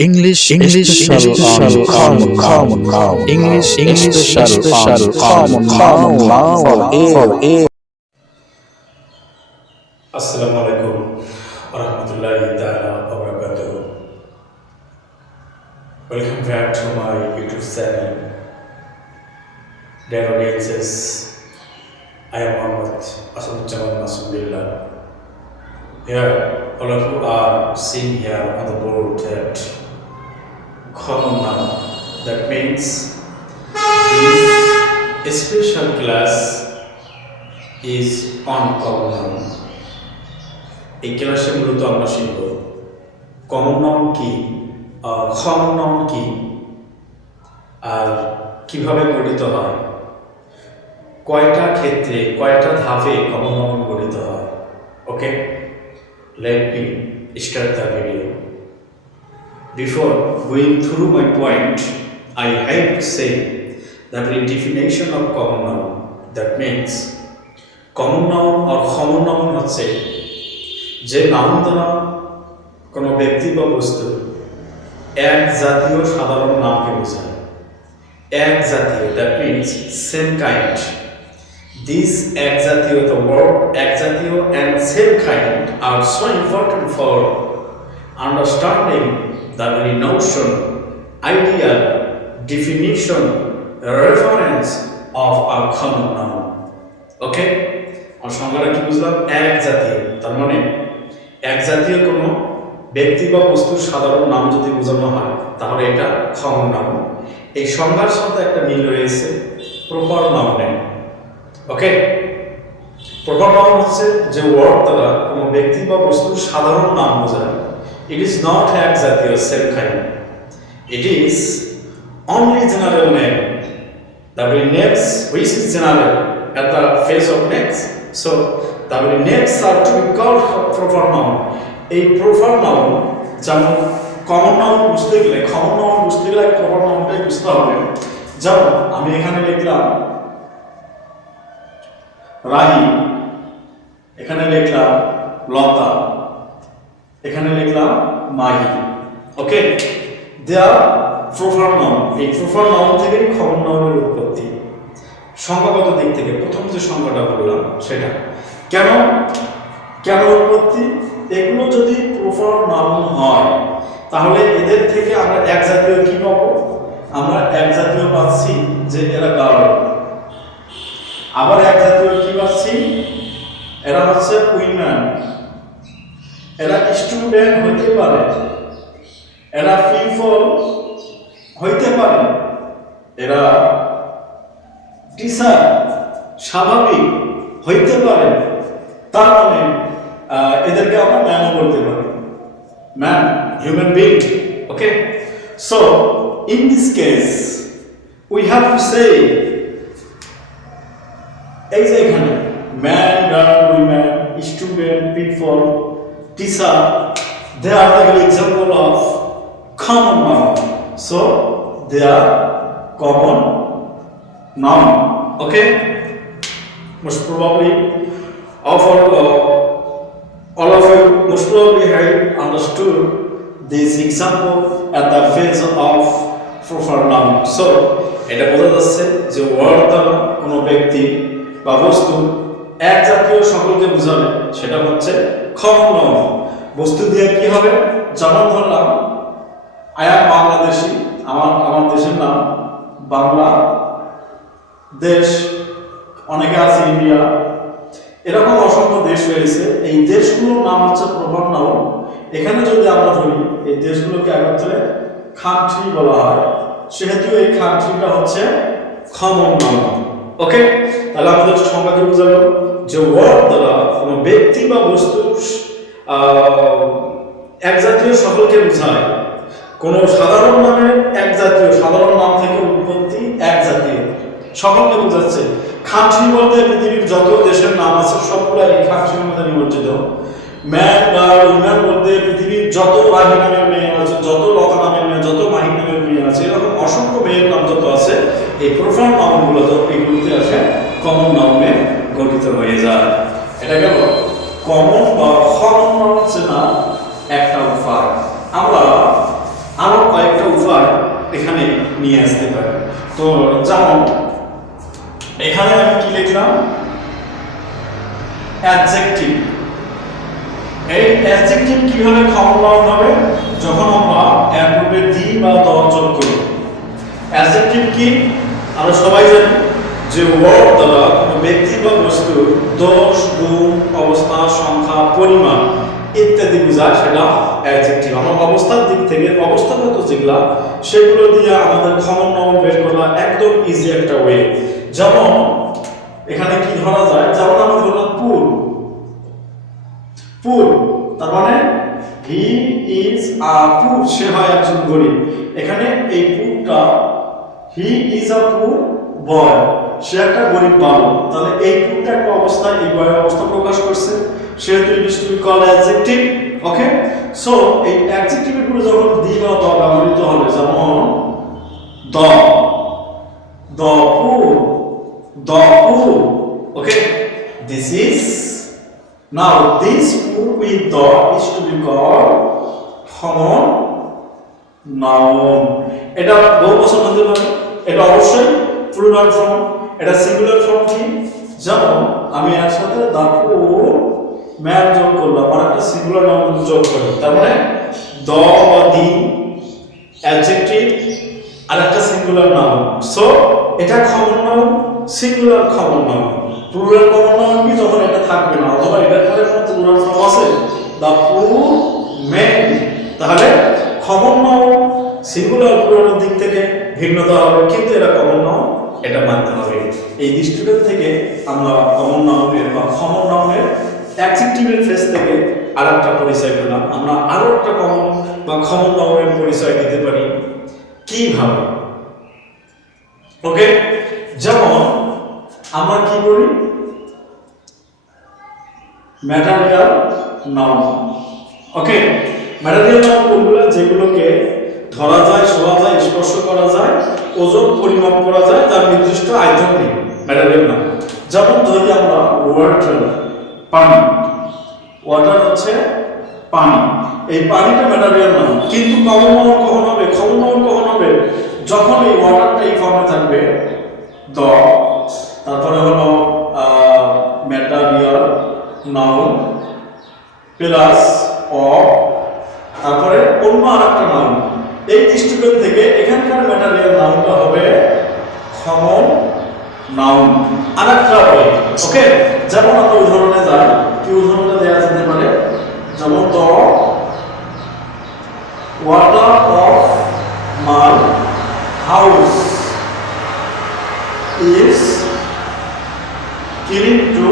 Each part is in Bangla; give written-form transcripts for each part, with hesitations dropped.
English special common English special common for A. Assalamu alaikum warahmatullahi ta'ala wabarakatuh. Welcome back to my YouTube channel. Dear audiences, I am Muhammad Asaduzzaman Masudillah. Here, all of you are seeing here on the board that common noun. That means this special class is on common noun. এই ক্লাসে মূলত আমরা শিখব কমন নাউন কি, কমন নাউন কি, আর কিভাবে গঠিত হয়, কয়টা ক্ষেত্রে কয়টা ধাপে কমন নাউন গঠিত হয়। Okay, let me start the video. Before going through my point, I have to say that the definition of common noun, that means common noun or common noun হচ্ছে যে নাউন দ্বারা কোনো ব্যক্তি বা বস্তু এক জাতীয় সাধারণ নামকে বোঝায়। এক জাতীয়, that means same kind. This এক জাতীয়, দ্য ওয়ার্ড এক জাতীয় অ্যান্ড সেম কাইন্ড আর so important for understanding the very notion, idea, definition, reference of a common noun. Okay, আর সংজ্ঞাটা কি বুঝলাম? এক জাতীয়, তার মানে এক জাতীয় কোনো ব্যক্তি বা বস্তুর সাধারণ নাম যদি বোঝানো হয় তাহলে এটা কমন নাউন। এই সংজ্ঞার সাথে একটা মিল রয়েছে প্রপার নাউনে। ওকে, প্রপার নাউন হচ্ছে যে ওয়ার্ড দ্বারা কোনো ব্যক্তি বা বস্তুর সাধারণ নাম বোঝায়। ইট ইজ নট এক জাতীয় same kind, it is only general name, the very names which is general at the phase of names. So the very names are to be called proper noun. এই proper noun যেমন common noun বুঝতে গেলে proper nounটাই বুঝতে হবে। যেমন আমি এখানে লিখলাম রাহি, এখানে লিখলাম লতা, এখানে লিখলাম মাহি। ওকে, দে আর proper noun। এই proper noun থেকে common noun-এর উৎপত্তি। সংখ্যাগত দিক থেকে প্রথম যে সংখ্যাটা বললাম সেটা কেন উৎপত্তি? এগুলো যদি প্রপার নাউন হয় তাহলে এদের থেকে আমরা এক জাতীয় কি পাবো? আমরা এক জাতীয় পাচ্ছি যে এরা গার্ল। আবার এক জাতীয় কি পাচ্ছি? এরা হচ্ছে উইমেন। এরা স্টুডেন্ট হইতে পারে, এরা পিপল হইতে পারে, এরা টিচার স্বাভাবিক হইতে পারে। তার মানে এদেরকে আমরা ম্যানও বলতে পারি, man, human being. Okay, so in this case we have to say, এই যে এখানে man, girl, women, student, people, teacher, they are the example of common noun. So they are common noun. Okay, most probably all of you most probably have understood this example at the phase of proper noun. So এটা বোঝা যাচ্ছে যে ওয়ার্ড দ্বারা কোনো ব্যক্তি বা বস্তু এক জাতীয় সকলকে বোঝাবে সেটা হচ্ছে কমন নাউন। বস্তু দিয়ে কি হবে? যেমন ধরলাম আই এম বাংলাদেশি, আমার দেশের নাম বাংলা দেশ, অনেকে আছে ইন্ডিয়া, এরকম অসংখ্য দেশ রয়েছে। এই দেশগুলোর নাম হচ্ছে প্রপার নাউন। এখানে যদি আমরা ধরি এই দেশগুলোকে একত্রে কান্ট্রি বলা হয়, সেহেতু এই কান্ট্রিটা হচ্ছে কমন নাউন। ওকে, তাহলে আমাদের সংজ্ঞাকে বোঝালো যে ওয়ার্ড দ্বারা কোনো ব্যক্তি বা বস্তু এক জাতীয় সকলকে বোঝায়। কোনো সাধারণ নামের এক জাতীয়, সাধারণ নাম থেকে উৎপত্তি এক জাতীয় সকলকে বোঝাচ্ছে। কান্ট্রি বলতে পৃথিবীর যত দেশের নাম আছে সবগুলো এই কান্ট্রির মধ্যে নিমজ্জিত। ম্যান, গার্ল, উইমেন বলতে পৃথিবীর যত রাহি নামের মেয়ে আছে, যত লতা নামের মেয়ে, যত মাহি নামের মেয়ে আছে, এরকম অসংখ্য মেয়ের নাম যত আছে, এই প্রপার নাউনগুলো এগুলোতে আসে কমন নাউনে গঠিত হয়ে যায়। এটা গেল কমন বা কমন নাউন হচ্ছে না একটা উপায়। আমরা আরো নিয়ে আসতে পারি। তো যেমন এখানে আমি কি লিখলাম, অ্যাডজেক্টিভ। এই অ্যাডজেক্টিভ কিভাবে কমন নাউন হবে, যখন আমরা এর পূর্বে দি বা দ যোগ করি। অ্যাডজেক্টিভ কি আমরা সবাই জানি, যে ওয়ার্ড দ্বারা কোনো ব্যক্তি বা বস্তু দোষ, গুণ, অবস্থা, সংখ্যা, পরিমাণ ইত্যাদি বোঝায়, সেটা অ্যাডজেক্টিভ। আমরা অবস্থার দিক থেকে অবস্থাগত যেগুলা সেগুলো দিয়ে আমাদের কমন নাউন বের করা একদম ইজি একটা ওয়ে। যেমন এখানে কি ধরা যায়, যেমন আমি ধরলাম পুর। পুর তার মানে হি ইজ আ পুর, সে হয় একজন গরিব। এখানে এই পুরটা হি ইজ আ পুর বয়, সে একটা গরিব বালক। তাহলে এই পুরটা একটা অবস্থা, এই বয়ের অবস্থা প্রকাশ করছে, সেহেতু it is to be called adjective. Okay, so এই অ্যাডজেক্টিভের পরে যখন দি বা দ ব্যবহৃত হবে, যেমন দ pool, the pool. Okay, this is, now this pool with the is to be called common noun. এটা বহু বচন হতে পারে, এটা অবশ্যই প্লুরাল ফর্ম, এটা সিঙ্গুলার ফর্ম কি, যেমন আমি এর সাথে the pool man যোগ করলাম আর একটা সিঙ্গুলার নাউন যোগ করলাম, তার মানে the বা the অ্যাডজেক্টিভ আর একটা সিঙ্গুলার নাউন। সো এটা common noun, singular common noun. Plural common noun কি, যখন এটা থাকবে না অথবা এটার পরে কোনো প্লুরাল ফর্ম আছে, দা পুর মেন, তাহলে কমন নাউন সিঙ্গুলার প্লুরালের দিক থেকে ভিন্নতা হবে, কিন্তু এটা কমন নাউন, এটা মানতে হবে। এই দৃষ্টিকোণ থেকে আমরা কমন নাউনের বা কমন নাউনের অ্যাডজেক্টিভের ফেস থেকে আরেকটা পরিচয় পেলাম। আমরা আরো একটা কমন বা কমন নাউনের পরিচয় দিতে পারি কিভাবে। ওকে, যেমন আমরা কি বলি, ম্যাটেরিয়াল নাউন। ওকে, ম্যাটেরিয়াল নাউন কোনগুলো, যেগুলোকে ধরা যায়, ছোঁয়া যায়, স্পর্শ করা যায়, ওজন পরিমাপ করা যায়, তার নির্দিষ্ট আয়তন নেই, ম্যাটেরিয়াল নাউন। যেমন যদি আমরা ওয়াটার, পানি, ওয়াটার হচ্ছে পানি, এই পানিটা ম্যাটেরিয়াল নাউন। কিন্তু কমন নাউন কখন হবে, কমন নাউন কখন হবে, যখন এই ওয়াটারটা এই ফর্মে থাকবে, দ, তারপরে হলো ম্যাটেরিয়াল নাউন প্লাস অ, তারপরে অন্য আরেকটা নাউন। এই দৃষ্টিকোণ থেকে এখানকার ম্যাটেরিয়াল নাউনটা হবে কমন নাউন। আরেকটা হবে, ওকে, যেমন আমরা উদাহরণে যাই, কি উদাহরণটা দেওয়া যেতে পারে, যেমন the water of my house is clean to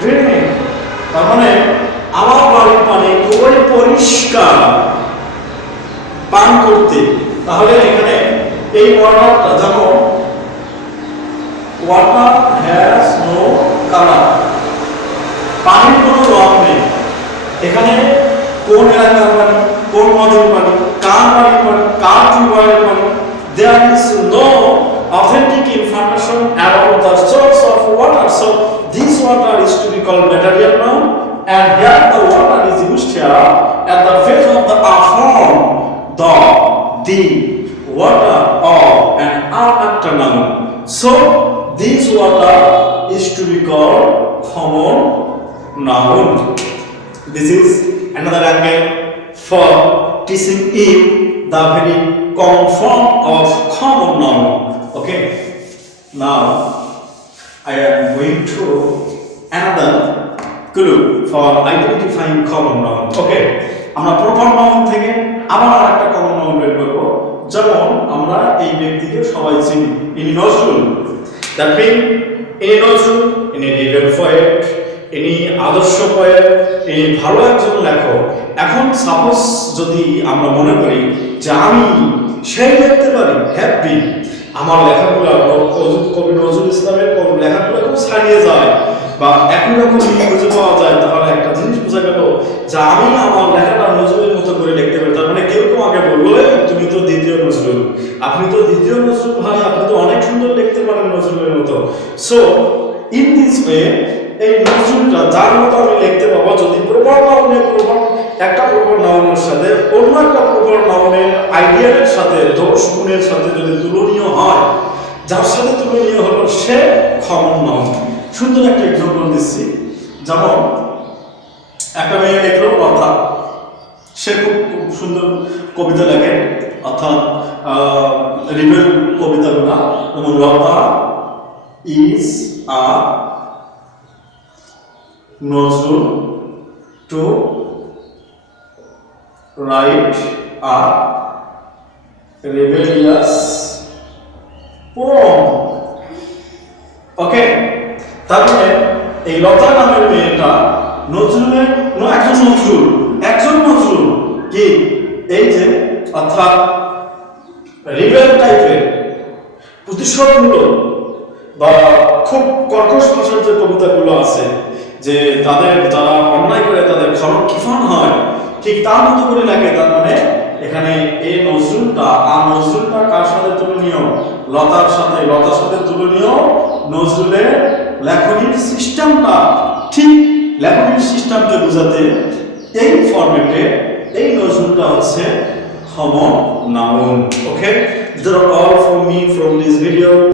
drink, তার মানে আমার বাড়ির পানি খুবই পরিষ্কার পান করতে। তাহলে এখানে এই ওয়াটারটা, যেমন ওয়াটার হ্যাজ নো কালার, পানির কোনো রং নেই। এখানে কোন এলাকার পানি, কোন নদীর পানি, কার বাড়ির পানি, কার টিউবওয়েলের পানি, there is no authentic information about the source of water, so this water is to be called material noun, and here the water is used here at the face of the form, the water of and are actor noun, so this water is to be called common noun. This is another angle for teaching you the very common form of common noun. Okay, now I am going to another clue for identifying common noun. Okay, আমরা প্রপার নাউন থেকে আবার আরেকটা কমন নাউন বের করব। যেমন আমরা এই ব্যক্তিকে সবাই চিনি, ইনি নজরুল। দ্যাট মিন ইনি নজরুল, ইনি লিডার পোয়েট, ইনি আদর্শ পোয়েট, ইনি ভালো একজন লেখক। এখন সাপোজ যদি আমরা মনে করি যে আমি সেই লিখতে পারি, হ্যাপি, আমার লেখাগুলো কবি নজরুল ইসলামের লেখাগুলো খুব ছাড়িয়ে যায় বা একই রকম খুঁজে পাওয়া যায়, তাহলে একটা জিনিস বোঝা গেল যে আমি আমার লেখাটা নজরুলের মতো করে লিখতে পারি। তার মানে কেউ আগে বললো তুমি তো দ্বিতীয় নজরুল, আপনি তো দ্বিতীয় নজরুল ভাই, আপনি তো অনেক সুন্দর লিখতে পারেন নজরুলের মতো। সো ইন দিস ওয়ে এই নজরুলটা যার মতো আমি লিখতে পাবো, যদি প্রপার নাউনের একটা প্রপার নাউনের সাথে অন্য একটা প্রপার নাউনের আইডিয়ালের সাথে দোষ গুণের সাথে যদি তুলনীয় হয়, যার সাথে তুলনীয় হলো সে কমন নাউন। সুন্দর একটা এক্সাম্পল দিচ্ছি, যেমন একটা মেয়ে লিখলো লতা, সে খুব সুন্দর কবিতা লেখে, অর্থাৎ রিবেল কবিতাগুলা, যেমন Lata is a Nazrul to write a rebellious poem. Okay, তার মানে এই লতা নামের মেয়েটা নজরুলের একজন নজরুল কি এই যে অর্থাৎ রিবেল টাইপের প্রতিশোধমূলক বা খুব কর্কশ ভাষার যে কবিতাগুলো আছে, যে তাদের যারা অন্যায় করে তাদের খরম কিফান হয়, ঠিক তার মতো করে লেখে। তার মানে এখানে এই নজরুলটা কার সাথে তুলনীয়? লতার সাথে তুলনীয়। নজরুলের লেখনীর সিস্টেমটা ঠিক, লেখনীর সিস্টেমকে বোঝাতে এই ফরম্যাটে এই নজরুলটা হচ্ছে common noun. Okay, these are all from me from this video.